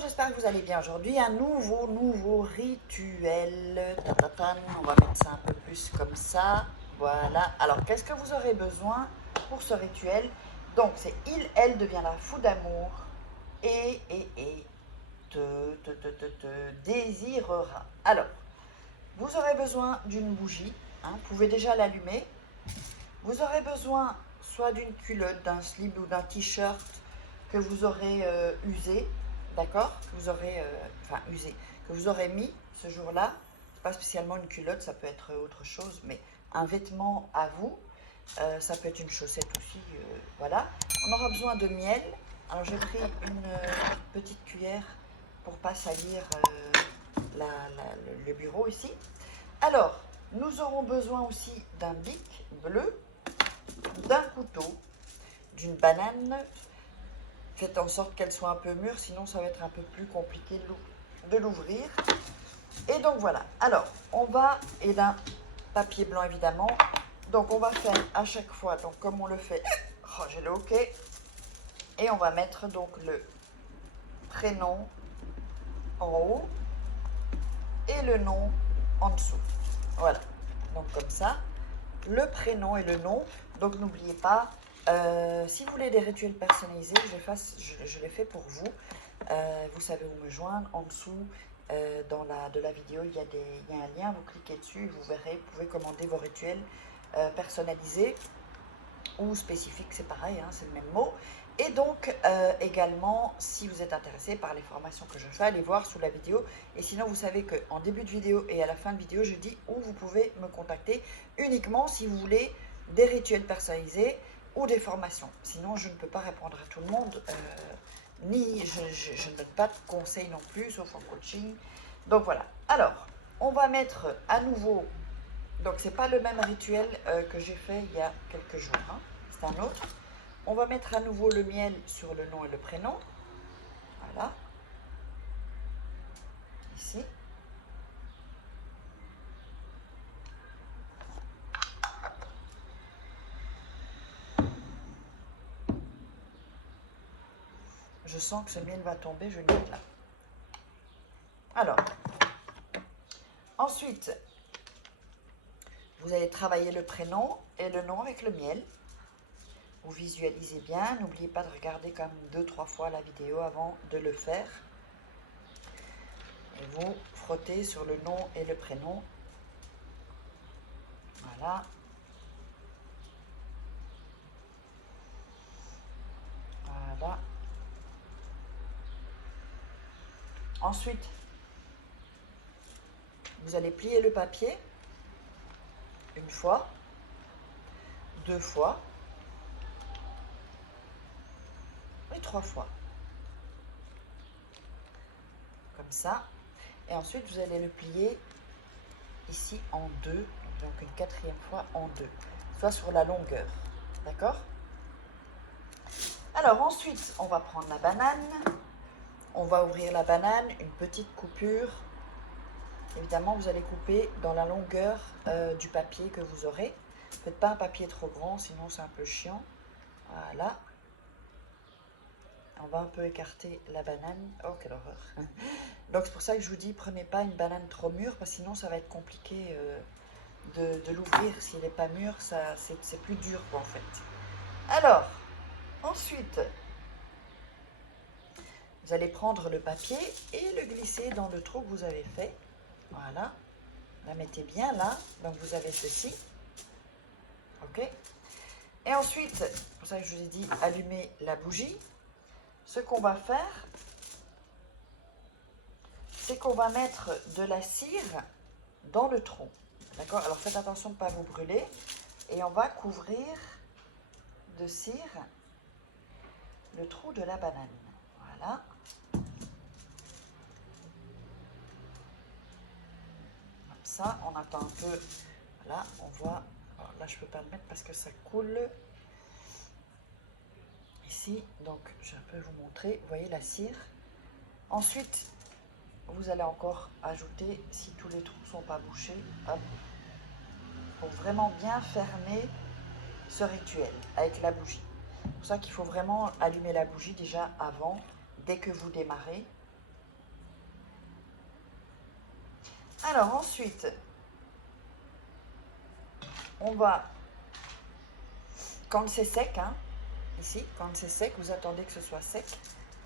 j'espère que vous allez bien aujourd'hui. Un nouveau rituel. Tatatan, on va mettre ça un peu plus comme ça. Voilà. Alors, qu'est-ce que vous aurez besoin pour ce rituel? Donc, c'est elle deviendra fou d'amour et te désirera. Alors, vous aurez besoin d'une bougie. Hein, vous pouvez déjà l'allumer. Vous aurez besoin soit d'une culotte, d'un slip ou d'un t-shirt que vous aurez usé, d'accord, que vous aurez, usé, que vous aurez mis ce jour-là. C'est pas spécialement une culotte, ça peut être autre chose, mais un vêtement à vous, ça peut être une chaussette aussi, voilà. On aura besoin de miel. Alors j'ai pris une petite cuillère pour pas salir le bureau ici. Alors, nous aurons besoin aussi d'un bic bleu, d'un couteau, d'une banane. Faites en sorte qu'elle soit un peu mûre, sinon ça va être un peu plus compliqué de l'ouvrir. Et donc voilà. Alors, et d'un papier blanc évidemment. Donc on va faire à chaque fois, donc comme on le fait, j'ai le OK. Et on va mettre donc le prénom en haut et le nom en dessous. Voilà. Donc comme ça, le prénom et le nom. Donc n'oubliez pas, si vous voulez des rituels personnalisés, je les fais pour vous. Vous savez où me joindre. En dessous de la vidéo, il y a un lien. Vous cliquez dessus, vous verrez, vous pouvez commander vos rituels personnalisés ou spécifiques, c'est pareil, hein, c'est le même mot. Et donc, également, si vous êtes intéressé par les formations que je fais, allez voir sous la vidéo. Et sinon, vous savez qu'en début de vidéo et à la fin de vidéo, je dis où vous pouvez me contacter uniquement si vous voulez des rituels personnalisés ou des formations. Sinon, je ne peux pas répondre à tout le monde, je ne donne pas de conseils non plus, sauf en coaching. Donc voilà. Alors, on va mettre à nouveau, donc c'est pas le même rituel que j'ai fait il y a quelques jours, hein, c'est un autre. On va mettre à nouveau le miel sur le nom et le prénom. Voilà. Ici. Je sens que ce miel va tomber, je vais le mettre là. Alors, ensuite, vous allez travailler le prénom et le nom avec le miel. Vous visualisez bien, n'oubliez pas de regarder quand même 2-3 fois la vidéo avant de le faire. Et vous frottez sur le nom et le prénom. Voilà. Voilà. Ensuite, vous allez plier le papier une fois, 2 fois et 3 fois. Comme ça. Et ensuite, vous allez le plier ici en 2, donc une 4e fois en 2, soit sur la longueur. D'accord? Alors ensuite, on va prendre la banane. On va ouvrir la banane, une petite coupure. Évidemment, vous allez couper dans la longueur du papier que vous aurez. Faites pas un papier trop grand, sinon c'est un peu chiant. Voilà. On va un peu écarter la banane. Oh, quelle horreur. Donc c'est pour ça que je vous dis, prenez pas une banane trop mûre, parce que sinon ça va être compliqué de l'ouvrir. S'il n'est pas mûr, c'est plus dur quoi, en fait. Alors, ensuite, vous allez prendre le papier et le glisser dans le trou que vous avez fait. Voilà. La mettez bien là. Donc vous avez ceci. Ok. Et ensuite, c'est pour ça que je vous ai dit, allumez la bougie. Ce qu'on va faire, c'est qu'on va mettre de la cire dans le trou. D'accord? Alors faites attention de ne pas vous brûler. Et on va couvrir de cire le trou de la banane. Voilà. Comme ça, on attend un peu. Voilà, on voit. Alors là, je ne peux pas le mettre parce que ça coule. Ici, donc je peux vous montrer. Vous voyez la cire. Ensuite, vous allez encore ajouter, si tous les trous ne sont pas bouchés, hop, pour vraiment bien fermer ce rituel avec la bougie. C'est pour ça qu'il faut vraiment allumer la bougie déjà avant, dès que vous démarrez. Alors ensuite, on va, quand c'est sec, hein, ici, quand c'est sec, vous attendez que ce soit sec.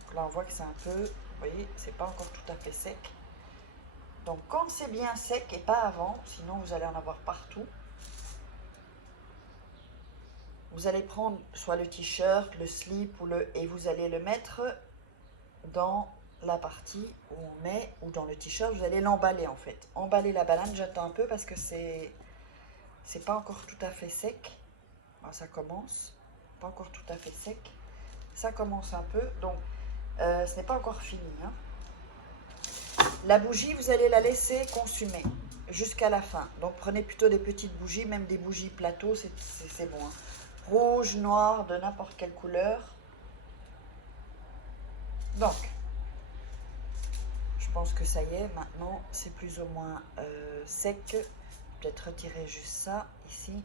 Donc là, on voit que c'est un peu, vous voyez, c'est pas encore tout à fait sec. Donc quand c'est bien sec et pas avant, sinon vous allez en avoir partout. Vous allez prendre soit le t-shirt, le slip et vous allez le mettre dans la partie où on met, ou dans le t-shirt, vous allez l'emballer en fait. Emballer la banane, j'attends un peu parce que c'est pas encore tout à fait sec. Alors, ça commence, pas encore tout à fait sec. Ça commence un peu, donc ce n'est pas encore fini. Hein. La bougie, vous allez la laisser consumer jusqu'à la fin. Donc prenez plutôt des petites bougies, même des bougies plateau, c'est bon. Hein. Rouge, noir, de n'importe quelle couleur. Donc, je pense que ça y est, maintenant c'est plus ou moins sec. Peut-être retirer juste ça ici.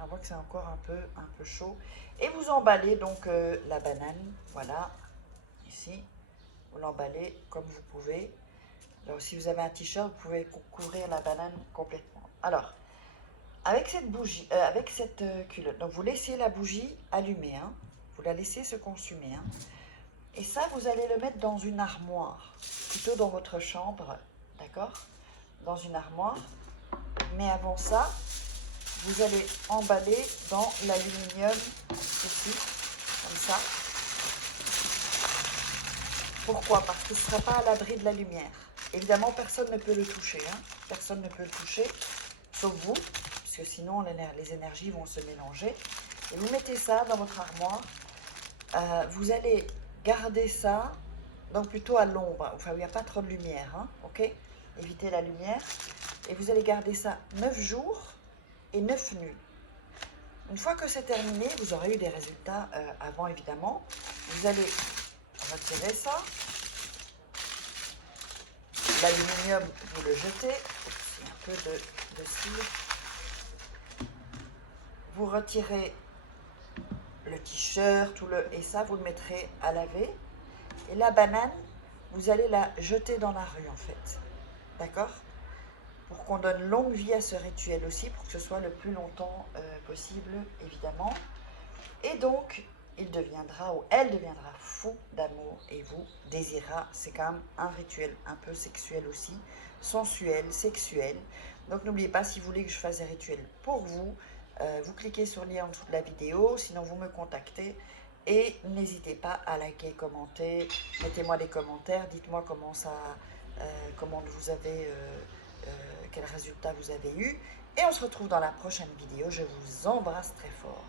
On voit que c'est encore un peu chaud. Et vous emballez donc la banane, voilà, ici. Vous l'emballez comme vous pouvez. Alors si vous avez un t-shirt, vous pouvez couvrir la banane complètement. Alors, avec cette bougie, avec cette culotte, donc vous laissez la bougie allumée, hein, vous la laissez se consumer. Hein, et ça, vous allez le mettre dans une armoire, plutôt dans votre chambre, d'accord? Dans une armoire. Mais avant ça, vous allez emballer dans l'aluminium, ici, comme ça. Pourquoi? Parce qu'il ne sera pas à l'abri de la lumière. Évidemment, personne ne peut le toucher. Hein. Personne ne peut le toucher, sauf vous, parce que sinon les énergies vont se mélanger. Et vous mettez ça dans votre armoire. Vous allez garder ça, donc plutôt à l'ombre, enfin où il n'y a pas trop de lumière, hein, ok? Évitez la lumière. Et vous allez garder ça 9 jours et 9 nuits. Une fois que c'est terminé, vous aurez eu des résultats avant évidemment. Vous allez retirer ça. L'aluminium, vous le jetez. C'est un peu de cire. Vous retirez le t-shirt et ça, vous le mettrez à laver. Et la banane, vous allez la jeter dans la rue en fait. D'accord? Pour qu'on donne longue vie à ce rituel aussi, pour que ce soit le plus longtemps possible, évidemment. Et donc, il deviendra ou elle deviendra fou d'amour et vous désirera. C'est quand même un rituel un peu sexuel aussi, sensuel, sexuel. Donc n'oubliez pas, si vous voulez que je fasse des rituels pour vous, vous cliquez sur le lien en dessous de la vidéo, sinon vous me contactez. Et n'hésitez pas à liker, commenter, mettez-moi des commentaires, dites-moi comment ça, comment vous avez, quel résultat vous avez eu. Et on se retrouve dans la prochaine vidéo. Je vous embrasse très fort.